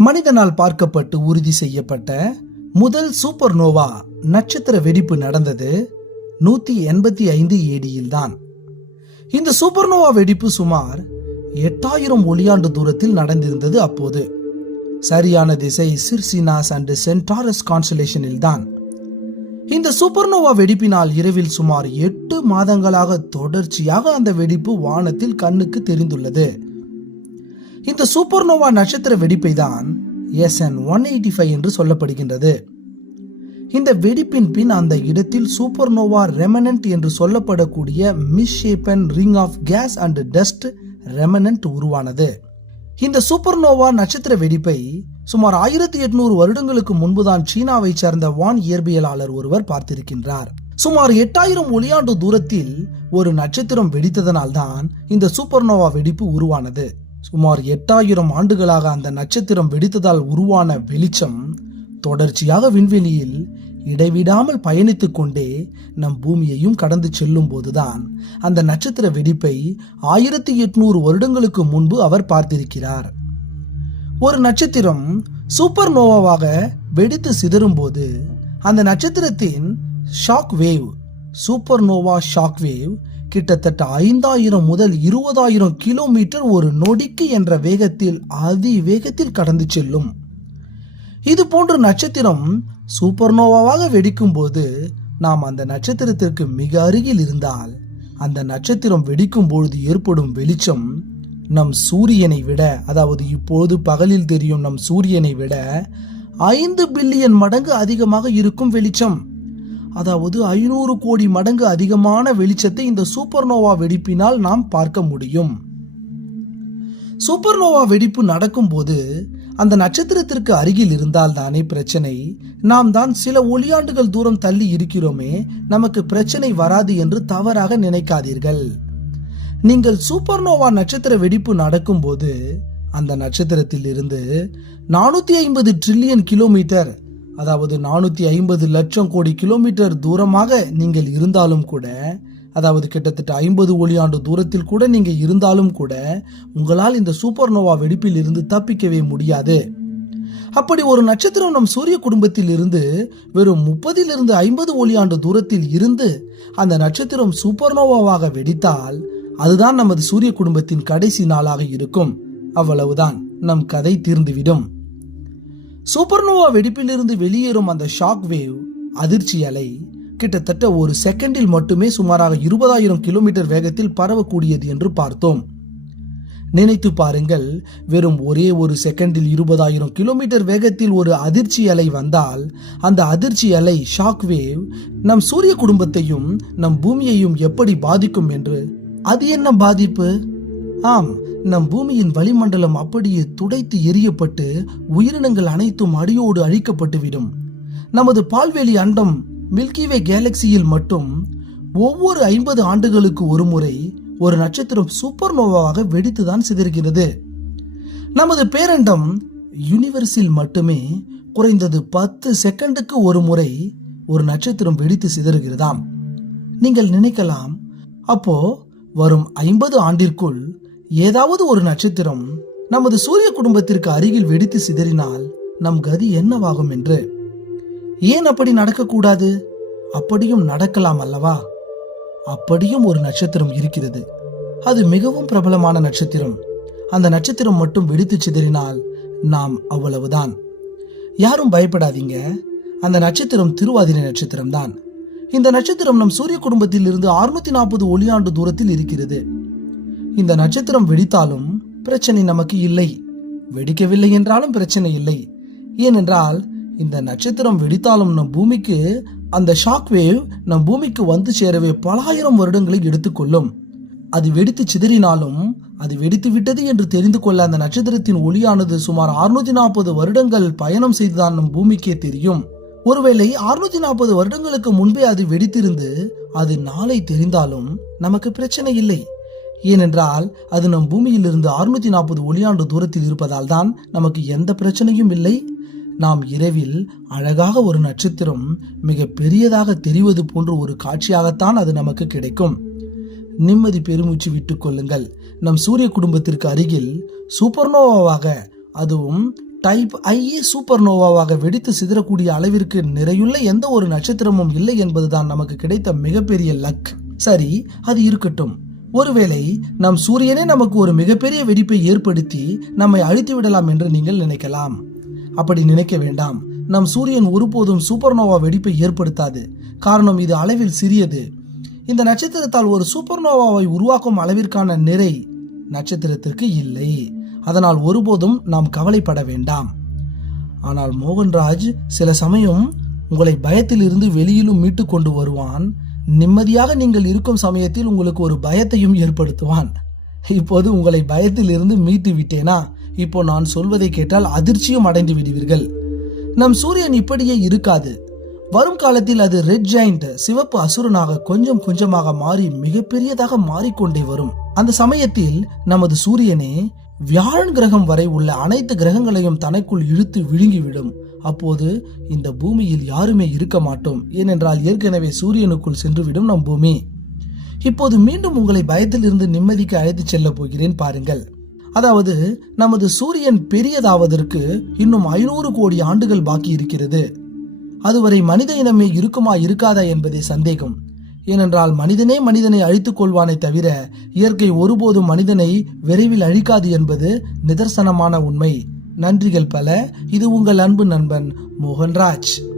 மனிதனால் பார்க்கப்பட்டு உறுதி செய்யப்பட்ட முதல் சூப்பர் நோவா நட்சத்திர வெடிப்பு நடந்தது நூத்தி எண்பத்தி ஐந்து ஏடியில் தான் இந்த சூப்பர்னோவா வெடிப்பு சுமார் எட்டாயிரம் ஒளியாண்டு தூரத்தில் நடந்திருந்தது அப்போது. சரியான திசை சிர்சினாஸ் அண்ட் சென்டாரஸ் கான்சலேஷனில் தான் இந்த சூப்பர்னோவா வெடிப்பினால் இரவில் சுமார் எட்டு மாதங்களாக தொடர்ச்சியாக அந்த வெடிப்பு வானத்தில் கண்ணுக்கு தெரிந்துள்ளது. இந்த சூப்பர்னோவா நட்சத்திர வெடிப்பை தான் எஸ்என் ஒன் எயிட்டி ஃபைவ் என்று சொல்லப்படுகின்றது. இந்த வெடிப்பின் பின் அந்த இடத்தில் சூப்பர்னோவா ரெமனன்ட் என்று சொல்லப்படக்கூடிய misshapen ring of gas and dust remnant உருவானது. இந்த சூப்பர்னோவா நட்சத்திர வெடிப்பை சுமார் ஆயிரத்தி எட்நூறு வருடங்களுக்கு முன்புதான் சீனாவை சேர்ந்த வான் இயற்பியலாளர் ஒருவர் பார்த்திருக்கின்றார். சுமார் எட்டாயிரம் ஒளியாண்டு தூரத்தில் ஒரு நட்சத்திரம் வெடித்ததனால்தான் இந்த சூப்பர்னோவா வெடிப்பு உருவானது. சுமார் எட்டாயிரம் ஆண்டுகளாக அந்த நட்சத்திரம் வெடித்ததால் உருவான வெளிச்சம் தொடர்ச்சியாக விண்வெளியில் இடைவிடாமல் பயணித்துக் கொண்டே நம் பூமியையும் கடந்து செல்லும் போதுதான் அந்த நட்சத்திர வெடிப்பை ஆயிரத்தி எட்நூறு வருடங்களுக்கு முன்பு அவர் பார்த்திருக்கிறார். ஒரு நட்சத்திரம் சூப்பர் நோவாவாக வெடித்து சிதறும் போது அந்த நட்சத்திரத்தின் shock wave supernova shock wave கிட்டத்தட்ட ஐந்தாயிரம் முதல் இருபதாயிரம் கிலோமீட்டர் ஒரு நொடிக்கு என்ற வேகத்தில் அதிவேகத்தில் கடந்து செல்லும். இது போன்ற நட்சத்திரம் சூப்பர்னோவாவாக வெடிக்கும் போது நாம் அந்த நட்சத்திரத்திற்கு மிக அருகில் இருந்தால் அந்த நட்சத்திரம் வெடிக்கும் பொழுது ஏற்படும் வெளிச்சம் நம் சூரியனை விட அதாவது இப்போது பகலில் தெரியும் நம் சூரியனை விட ஐந்து பில்லியன் மடங்கு அதிகமாக இருக்கும் வெளிச்சம். அதாவது ஐநூறு கோடி மடங்கு அதிகமான வெளிச்சத்தை இந்த சூப்பர்னோவா வெடிப்பினால் நாம் பார்க்க முடியும். சூப்பர்னோவா வெடிப்பு நடக்கும்போது அந்த நட்சத்திரத்திற்கு அருகில் இருந்தால் தானே பிரச்சனை. நாம் தான் சில ஒளியாண்டுகள் தூரம் தள்ளி இருக்கிறோமே நமக்கு பிரச்சனை வராது என்று தவறாக நினைக்காதீர்கள். நீங்கள் சூப்பர்னோவா நட்சத்திர வெடிப்பு நடக்கும்போது அந்த நட்சத்திரத்தில் இருந்து நானூத்தி ஐம்பது ட்ரில்லியன் கிலோமீட்டர் அதாவது நானூத்தி ஐம்பது லட்சம் கோடி கிலோமீட்டர் தூரமாக நீங்கள் இருந்தாலும் கூட அதாவது கிட்டத்தட்ட ஐம்பது ஒளியாண்டு தூரத்தில் கூட நீங்க இருந்தாலும் கூட உங்களால் இந்த சூப்பர்னோவா வெடிப்பில் இருந்து தப்பிக்கவே முடியாது. அப்படி ஒரு நட்சத்திரம் நம் சூரிய குடும்பத்தில் இருந்து வெறும் முப்பதிலிருந்து ஐம்பது ஒளியாண்டு தூரத்தில் இருந்து அந்த நட்சத்திரம் சூப்பர்னோவாவாக வெடித்தால் அதுதான் நமது சூரிய குடும்பத்தின் கடைசி நாளாக இருக்கும். அவ்வளவுதான். நம் கதை தீர்ந்துவிடும். சூப்பர்னோவா வெடிப்பிலிருந்து வெளியேறும் அந்த ஷாக் வேவ் அதிர்ச்சி அலை கிட்டத்தட்ட ஒரு செகண்டில் மட்டுமே சுமாராக இருபதாயிரம் கிலோமீட்டர் வேகத்தில் பரவக்கூடியது என்று பார்த்தோம். நினைத்து பாருங்கள் வெறும் ஒரே ஒரு செகண்டில் இருபதாயிரம் கிலோமீட்டர் வேகத்தில் ஒரு அதிர்ச்சி அலை வந்தால் அந்த அதிர்ச்சி அலை ஷாக் வேவ் நம் சூரிய குடும்பத்தையும் நம் பூமியையும் எப்படி பாதிக்கும் என்று? அது என்ன பாதிப்பு? ஆம் நம் பூமியின் வளிமண்டலம் அப்படியே துடைத்து எரியப்பட்டு உயிரினங்கள் அனைத்தும் அடியோடு அழிக்கப்பட்டுவிடும். நமது பால்வெளி அண்டம் மில்கிவே கேலக்சியில் மட்டும் ஒவ்வொரு ஐம்பது ஆண்டுகளுக்கு ஒரு முறை ஒரு நட்சத்திரம் சூப்பர் நோவாவாக வெடித்துதான் சிதறுகிறது. நமது பேரண்டம் யூனிவர்ஸில் மட்டுமே குறைந்தது பத்து செகண்டுக்கு ஒரு முறை ஒரு நட்சத்திரம் வெடித்து சிதறுகிறதாம். நீங்கள் நினைக்கலாம் அப்போ வரும் ஐம்பது ஆண்டிற்குள் ஏதாவது ஒரு நட்சத்திரம் நமது சூரிய குடும்பத்திற்கு அருகில் வெடித்து சிதறினால் நம் கதி என்னவாகும் என்று? ஏன் அப்படி நடக்கக்கூடாது? அப்படியும் நடக்கலாம் அல்லவா? அப்படியும் ஒரு நட்சத்திரம் இருக்கிறது. அது மிகவும் பிரபலமான நட்சத்திரம். அந்த நட்சத்திரம் மட்டும் வெடித்து சிதறினால் நாம் அவ்வளவுதான். யாரும் பயப்படாதீங்க. அந்த நட்சத்திரம் திருவாதிரை நட்சத்திரம் தான் இந்த நட்சத்திரம் நம் சூரிய குடும்பத்தில் இருந்து அறுநூத்தி நாற்பது ஒளியாண்டு தூரத்தில் இருக்கிறது. இந்த நட்சத்திரம் வெடித்தாலும் பிரச்சனை நமக்கு இல்லை. வெடிக்கவில்லை என்றாலும் பிரச்சனை இல்லை. ஏனென்றால் இந்த நட்சத்திரம் வெடித்தாலும் நம் பூமிக்கு அந்த ஷாக் வேவ் நம் பூமிக்கு வந்து சேரவே பலாயிரம் வருடங்களை எடுத்துக்கொள்ளும். அது வெடித்து சிதறினாலும் அது வெடித்து விட்டது என்று தெரிந்து கொள்ள அந்த நட்சத்திரத்தின் ஒளியானது சுமார் அறுநூத்தி நாற்பது வருடங்கள் பயணம் செய்துதான் நம் பூமிக்கே தெரியும். ஒருவேளை அறுநூத்தி நாற்பது வருடங்களுக்கு முன்பே அது வெடித்திருந்து அது நாளை தெரிந்தாலும் நமக்கு பிரச்சனை இல்லை. ஏனென்றால் அது நம் பூமியில் இருந்து அறுநூத்தி நாற்பது ஒளியாண்டு தூரத்தில் இருப்பதால் தான் நமக்கு எந்த பிரச்சனையும் இல்லை. நாம் இரவில் அழகாக ஒரு நட்சத்திரம் மிக பெரியதாக தெரிவது போன்ற ஒரு காட்சியாகத்தான் அது நமக்கு கிடைக்கும். நிம்மதி பெருமூச்சு விட்டுக்கொள்ளுங்கள் நம் சூரிய குடும்பத்திற்கு அருகில் சூப்பர்னோவாவாக அதுவும் டைப் ஐஏ சூப்பர்னோவாவாக வெடித்து சிதறக்கூடிய அளவிற்கு நிறையுள்ள எந்த ஒரு நட்சத்திரமும் இல்லை என்பதுதான் நமக்கு கிடைத்த மிகப்பெரிய லக். சரி அது இருக்கட்டும். ஒருவேளை நம் சூரியனே நமக்கு ஒரு மிகப்பெரிய வெடிப்பை ஏற்படுத்தி நம்மை அழித்து விடலாம் என்று நீங்கள் நினைக்கலாம். அப்படி நினைக்க வேண்டாம். நம் சூரியன் ஒருபோதும் சூப்பர்னோவா வெடிப்பை ஏற்படுத்தாது. காரணம் இது அளவில் சிறியது. இந்த நட்சத்திரத்தால் ஒரு சூப்பர்னோவாவை உருவாக்கும் அளவிற்கான நிறை நட்சத்திரத்திற்கு இல்லை. அதனால் ஒருபோதும் நாம் கவலைப்பட வேண்டாம். ஆனால் மோகன்ராஜ் சில சமயம் உங்களை பயத்திலிருந்து வெளியிலும் மீட்டு கொண்டு வருவான். நிம்மதியாக நீங்கள் இருக்கும் சமயத்தில் உங்களுக்கு ஒரு பயத்தையும் ஏற்படுத்துவான். இப்போது உங்களை பயத்திலிருந்து மீட்டு விட்டேனா? இப்போ நான் சொல்வதை கேட்டால் அதிர்ச்சியும் அடைந்து விடுவீர்கள். நம் சூரியன் இப்படியே இருக்காது. வரும் காலத்தில் அது ரெட் ஜெயிண்ட் சிவப்பு அசுரனாக கொஞ்சம் கொஞ்சமாக மாறி மிகப்பெரியதாக மாறிக்கொண்டே வரும். அந்த சமயத்தில் நமது சூரியனே வியாழன் கிரகம் வரை உள்ள அனைத்து கிரகங்களையும் தனக்குள் இழுத்து விழுங்கிவிடும். அப்போது இந்த பூமியில் யாருமே இருக்க மாட்டோம். ஏனென்றால் ஏற்கனவே சூரியனுக்குள் சென்றுவிடும் நம் பூமி. இப்போது மீண்டும் உங்களை பயத்திலிருந்து நிம்மதிக்கு அழைத்துச் செல்ல போகிறேன் பாருங்கள். அதாவது நமது சூரியன் பெரியதாவதற்கு இன்னும் ஐநூறு கோடி ஆண்டுகள் பாக்கி இருக்கிறது. அதுவரை மனித இனமே இருக்குமா இருக்காதா என்பதே சந்தேகம். ஏனென்றால் மனிதனே மனிதனை அழித்துக் கொள்வானே தவிர இயற்கை ஒருபோதும் மனிதனை விரைவில் அழிக்காது என்பது நிதர்சனமான உண்மை. நன்றிகள் பல. இது உங்கள் அன்பு நண்பன் மோகன்ராஜ்.